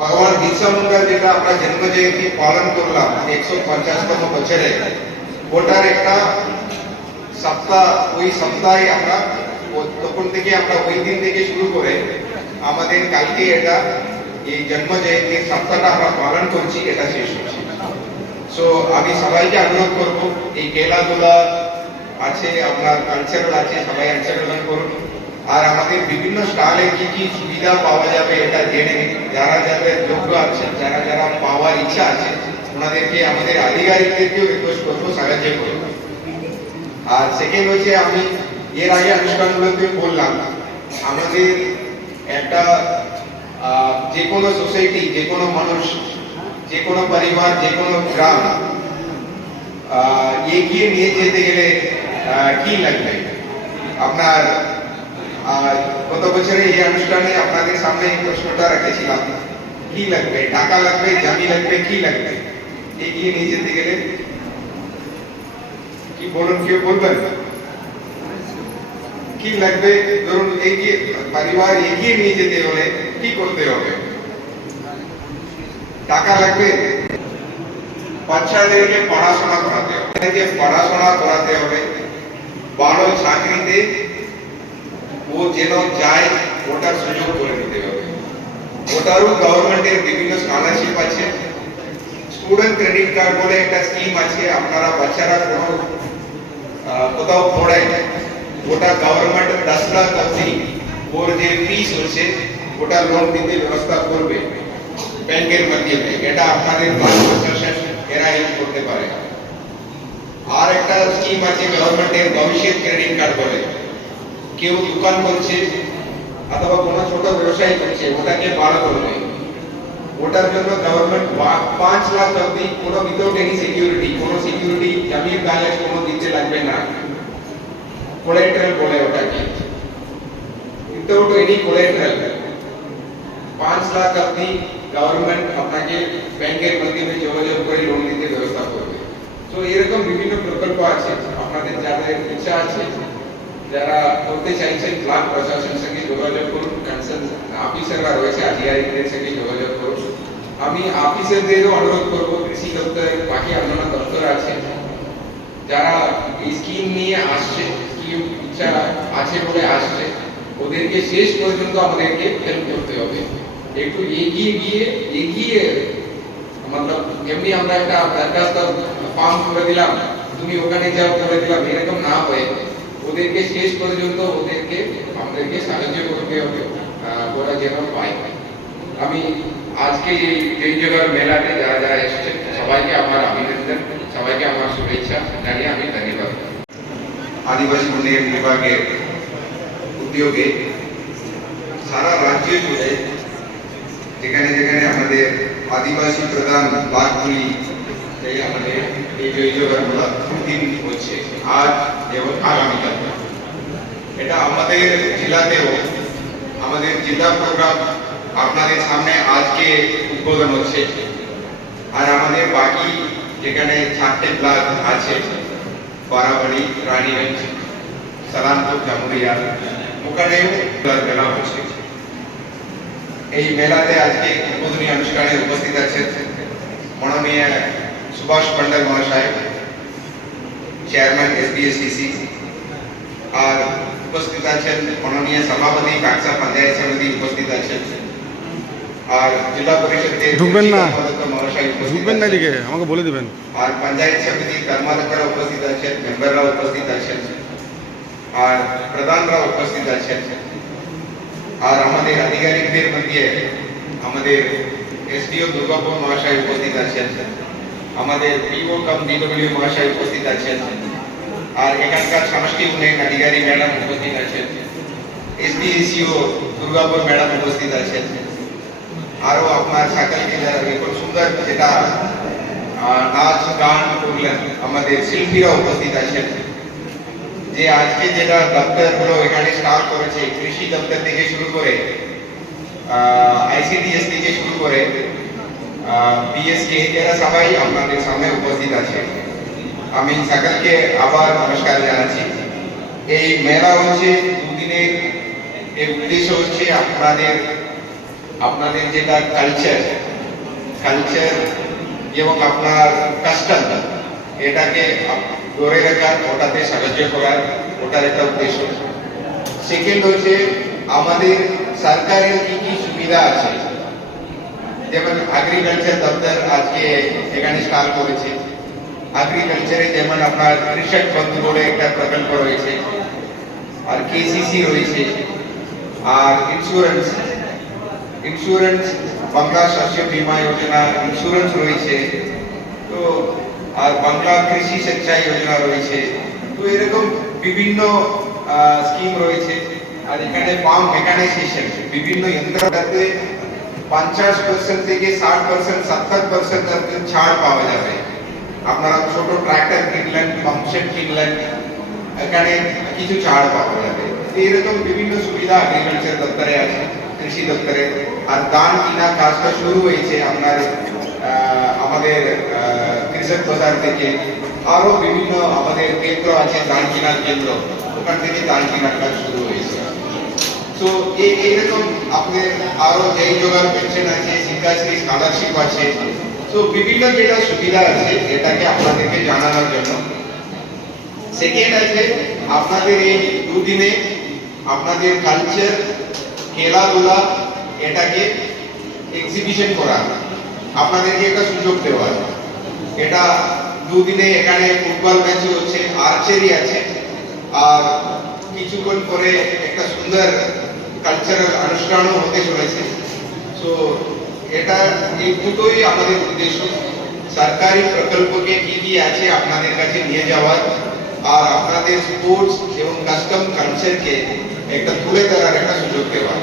ভগবান বিরসা যেটা আমরা জন্ম জয়ন্তী পালন করলাম, একশো পঞ্চাশতম বছরে, ওটার একটা সপ্তাহ, ওই সপ্তাহে আমরা তখন থেকে আমরা ওই দিন থেকে শুরু করে আমাদের কালকে এটা, এই জন্ম জয়ন্তীর সপ্তাহটা আমরা পালন করছি, এটা শেষ হচ্ছে। সো আমি সবাইকে অনুরোধ করব, এই খেলাধুলা আছে, আপনার কালচারাল আছে, সবাই অংশগ্রহণ করুন। আর আমাদের বিভিন্ন স্টলে কি কি সুবিধা পাওয়া যাবে এটা জেনে নিন যারা যাদের যোগ্য আছে যারা যারা পাওয়ার ইচ্ছা আছে ওনাদেরকে আমাদের আধিকারিকদেরকেও রিকোয়েস্ট করব সাহায্য করব। আর সেকেন্ড হচ্ছে আমি এর আগে অনুষ্ঠানগুলোতে বললাম আমাদের একটা আহ, যে কোনো সোসাইটি যে কোনো মানুষ যে কোনো পরিবার যে কোনো গ্রাম আহ, এগিয়ে নিয়ে যেতে গেলে আহ, কি লাগবে? আপনার আহ, গত বছরে এই অনুষ্ঠানে আপনাদের সামনে এই প্রশ্নটা রেখেছিলাম। কি লাগবে? টাকা লাগবে? জমি লাগবে? কি লাগবে? এগিয়ে নিয়ে যেতে গেলে কি বলুন কেউ বলবেন? কি লাগবে? ধরুন এগিয়ে পরিবার এগিয়ে নিয়ে যেতে হলে কি করতে হবে? টাকা লাগবে? বাচ্চাদেরকে পড়াশোনা করাতে হবে। পড়াশোনা করাতে হবে। ভালো চাকরিতে ও যেন যায় ওটার সুযোগ করে দিতে হবে ওটারও গভর্নমেন্টের বিভিন্ন স্কলারশিপ আছে স্টুডেন্ট ক্রেডিট কার্ড বলে একটা স্কিম আছে আপনারা বাচ্চারা কোনো আহ, কোথাও পড়ে ওটা গভর্নমেন্ট দশ লাখ অবধি ওর যে ফিস হচ্ছে ওটা লোন দিতে ব্যবস্থা করবে ব্যাংকের মাধ্যমে এটা আপনাদের প্রশাসন এরা হেল্প করতে পারে আর একটা স্কিম আছে গভর্নমেন্টের ভবিষ্যৎ ক্রেডিট কার্ড বলে কেউ দোকান করছে অথবা কোনো ছোট ব্যবসায় করছে, ওটাকে বড় করবে। ওটার জন্য গভর্নমেন্ট পাঁচ লাখ অব্দি কোনো উইদাউট এনি সিকিউরিটি কোনো সিকিউরিটি জমির কাগজ কোনো দিতে লাগবে না। কোলেটারাল বলে ওটাকে। উইদাউট এনি কোলেটারাল পাঁচ লাখ অব্দি গভর্নমেন্ট আপনাকে ব্যাংকের মাধ্যমে যোগাযোগ করে লোন দিতে ব্যবস্থা করবে। তো এরকম বিভিন্ন প্রকল্প আছে, আপনাদের যাদের ইচ্ছা আছে যারা করতে চাইছেন ব্লক প্রশাসনের সঙ্গে যোগাযোগ করুন কনসার্ন অফিসাররা রয়েছে, আধিকারিকদের সঙ্গে যোগাযোগ করুন। আমি অফিসারদেরও অনুরোধ করব, কৃষি দপ্তর বাকি অন্যান্য দপ্তর আছে। যারা এই স্কিম নিয়ে আসছে স্কিম ইচ্ছা আছে বলে আসছে, ওদেরকে শেষ পর্যন্ত আমাদেরকে হেল্প করতে হবে। একটু এগিয়ে গিয়ে, এগিয়ে, মতলব এমনি আমরা একটা দরখাস্ত ফর্ম করে দিলাম, তুমি ওখানে যাও, করে দিলাম, এরকম না হয়ে ওদেরকে শেষ পর্যন্ত ওদেরকে আমাদেরকে সাহায্য করতে হবে আহ, ওরা যেন পায় আমি আজকে এই এই জায়গার মেলাতে যারা যারা এসেছেন সবাইকে আমার অভিনন্দন সবাইকে আমার শুভেচ্ছা জানিয়ে আমি ধন্যবাদ আদিবাসী উন্নয়ন বিভাগের উদ্যোগে সারা রাজ্য জুড়ে যেখানে যেখানে আমাদের আদিবাসী প্রধান ব্লকগুলি এই আমাদের এই জয় জয়গানগুলো দিন হচ্ছে, আজ এবং আগামীকাল। এটা আমাদের জেলাতেও, আমাদের জেলা প্রোগ্রাম আপনাদের সামনে আজকে উদ্বোধন হচ্ছে। আর আমাদের বাকি যেখানে চারটে ব্লক আছে, বারাবাড়ি, রানীগঞ্জ সালামপুর জামুরিয়া ওখানেও মেলা হচ্ছে। এই মেলাতে আজকে উদ্বোধনী অনুষ্ঠানে উপস্থিত আছেন মাননীয় সুভাষ মন্ডল মহাশয় চেয়ারম্যান এসবিএসটিসি আর উপস্থিত আছেন মাননীয় সভাপতি কাকসা পঞ্চায়েত সমিতি উপস্থিত আছেন। আর জেলা পরিষদের ঢুকবেন না। ঢুকবেন না এদিকে আমাকে বলে দেবেন। আর পঞ্চায়েত সমিতির কর্মাধ্যক্ষরা উপস্থিত আছেন মেম্বাররা উপস্থিত আছেন। আর প্রধানরা উপস্থিত আছেন। আর আমাদের আধিকারিকদের মধ্যে আমাদের এসডিও দুর্গাপুর মহাশয় উপস্থিত আছেন। আমাদের পিও কাম ডিডব্লিউ মহাশয় উপস্থিত আছেন। আর এখানকার সমষ্টি উন্নয়ন আধিকারী ম্যাডাম উপস্থিত আছেন। এসডিএসিও দুর্গাপুর ম্যাডাম উপস্থিত আছেন। আরও আপনার সকলকে যারা খুব সুন্দর যেটা আহ, নাচ গান করলেন আমাদের শিল্পীরা উপস্থিত আছেন। যে আজকে যেটা দপ্তরগুলো এখানে স্টার্ট করেছে কৃষি দপ্তর থেকে শুরু করে আইসিডিএস থেকে শুরু করে বিএসকে এরা সবাই আপনাদের সামনে উপস্থিত আছে। আমি সকলকে আবার নমস্কার জানাচ্ছি। এই মেলা হচ্ছে দুদিনের উদ্দেশ্য হচ্ছে আপনাদের আপনাদের যেটা কালচার কালচার এবং আপনার কাস্টম এটাকে ধরে রাখার, ওটাতে সাহায্য করার, ওটার একটা উদ্দেশ্য। সেকেন্ড হচ্ছে আমাদের সরকারের কি কি সুবিধা আছে? যেমন এগ্রিকালচার দপ্তর আজকে এখানে স্টার্ট করেছে। এগ্রিকালচারে যেমন আপনার কৃষক বন্ধু বলে একটা প্রকল্প রয়েছে, আর কেসিসি রয়েছে, আর ইন্স্যুরেন্স ইন্স্যুরেন্স বাংলা শস্য বীমা যোজনা ইন্স্যুরেন্স রয়েছে, তো, আর বাংলা কৃষি সিঞ্চাই যোজনা রয়েছে। তো এরকম বিভিন্ন স্কিম রয়েছে, আর এখানে ফার্ম মেকানাইজেশন বিভিন্ন যন্ত্রটাতে পঞ্চাশ পার্সেন্ট থেকে ষাট পার্সেন্ট সত্তর পার্সেন্ট ছাড় পাওয়া যাবে আপনারা ছোট ট্রাক্টর কিনলেন পাম্পসেট কিনলেন এখানে কিছু ছাড় পাওয়া যাবে এইরকম বিভিন্ন সুবিধা এগ্রিকালচার দপ্তরে আছে কৃষি দপ্তরে আর ধান কিনা কাজটা শুরু হয়েছে আপনার আহ, আমাদের আহ, কৃষক বাজার থেকে আরও বিভিন্ন আমাদের কেন্দ্র আছে ধান কেনার কেন্দ্র ওখান থেকে ধান কেনার কাজ শুরু হয়েছে তো এই এইরকম আপনাদের আরও যেই জোগাড় পেনশন আছে শিক্ষাশ্রী স্কলারশিপ আছে, তো বিভিন্ন যেটা সুবিধা আছে এটাকে আপনাদেরকে জানানোর জন্য। সেকেন্ড আছে, আপনাদের এই দুদিনে আপনাদের কালচার খেলাধুলা, এটাকে এক্সিবিশন করা। আপনাদেরকে একটা সুযোগ দেওয়া এটা দুদিনে এখানে ফুটবল ম্যাচ হচ্ছে আর্চারি আছে, আর কিছুক্ষণ পরে একটা সুন্দর কালচারাল অনুষ্ঠানও হতে চলেছে। তো এটা এই দুটোই আমাদের উদ্দেশ্য। সরকারি প্রকল্পকে কি কি আছে আপনাদের কাছে নিয়ে যাওয়ার, আর আপনাদের স্পোর্টস এবং কাস্টম কালচারকে একটা তুলে ধরার একটা সুযোগ দেওয়া